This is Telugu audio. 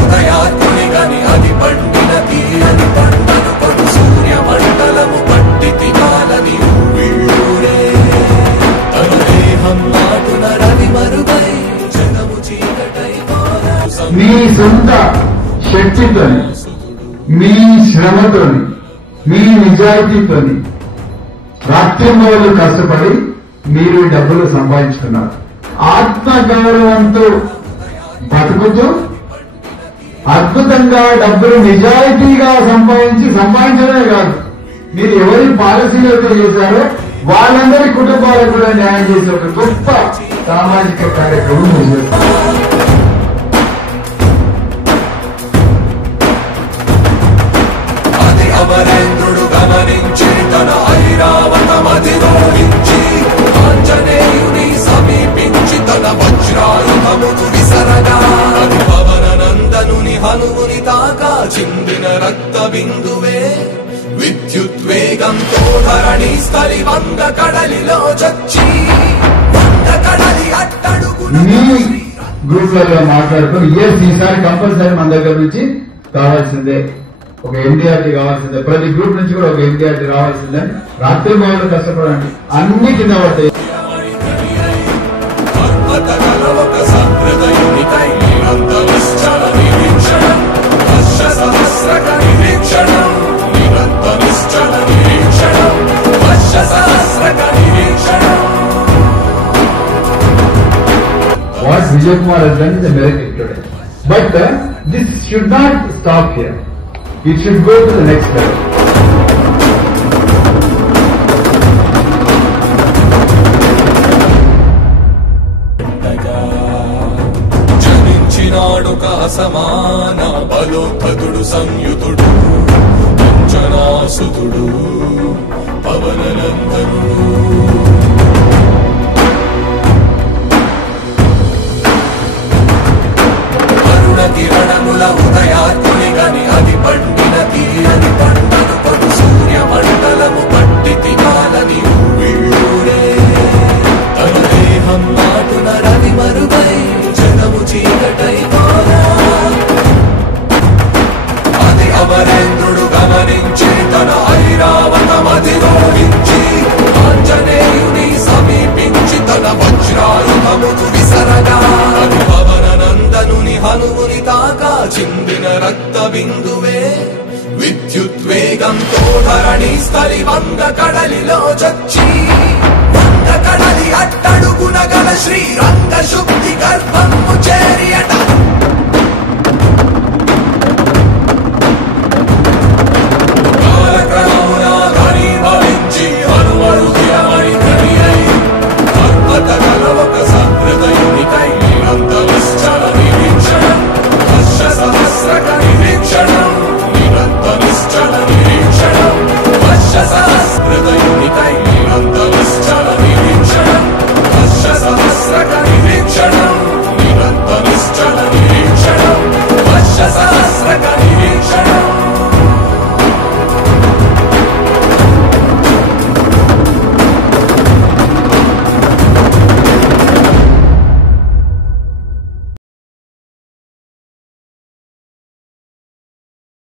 ఉదయాత్ముని గని అది పండిన తీయని పంటను పడు సూర్య మండలము పండితి కాలని ఊళ్ళూరే తన దేహం నాటున రవి మరుగై జనము చీకటై మీ సొంత శక్తితోని మీ శ్రమతోని మీ నిజాయితీతోని రాత్రింబవళ్ళు కష్టపడి మీరు డబ్బులు సంపాదించుకున్నారు. ఆత్మగౌరవంతో బతుకుతూ అద్భుతంగా డబ్బులు నిజాయితీగా సంపాదించడమే కాదు, మీరు ఎవరి పాలసీలు అయితే చేశారో వాళ్ళందరి కుటుంబాలకు కూడా న్యాయం చేసే ఒక గొప్ప సామాజిక కార్యక్రమం చేస్తారు. అమరేంద్రుడు గమనించి తన ఐరావతమధిరోహించి ఆంజనేయుని సమీపించి తన వజ్రాయుధమును విసరగా అది పవన నందనుని హనుముని తాకా చిందిన రక్త బిందువే విద్యుద్వేగంతో ధరణి స్థలి వంద కడలిలో చచ్చి వంద కడలి అట్టడుగున గ్రూప్లలో మాట్లాడుతూ ఈసారి కంపల్సరీ మన దగ్గర నుంచి కావాల్సిందే, ఒక ఎండిఆర్టీ కావాల్సిందే, ప్రతి గ్రూప్ నుంచి కూడా ఒక ఎండిఆర్టీ రావాల్సిందే. రాత్రి వాళ్ళు కష్టపడండి, అన్ని కింద పడతాయి. What Vijay Kumar has done is a miracle today. But this should not stop here. It should go to the next level. జనించినాడు సమాన బలోద్ధతుడు సంయుతుడు అంజనాసుతుడు పవననందనుడు కిరణముల ఉదయాత్ముని గని అది పండిన తీయని పంటను పడు సూర్య మండలము పండితి కాలని ఊళ్ళూరే తన దేహం నాటున రవి మరుగై జనము చీకటై అది అమరేంద్రుడు గమనించి తన ఐరావతమధిరోహించి ఆంజనేయుని సమీపించి తన వజ్రాయుధమును విసరగా అది పవన నందనుని హనుముని తాకా చిందిన రక్త బిందువే విద్యుద్వేగంతో ధరణి స్థలి వంద కడలిలో చచ్చి వంద కడలి అట్టడుగున గల శ్రీరంగ శుద్ధి గర్భ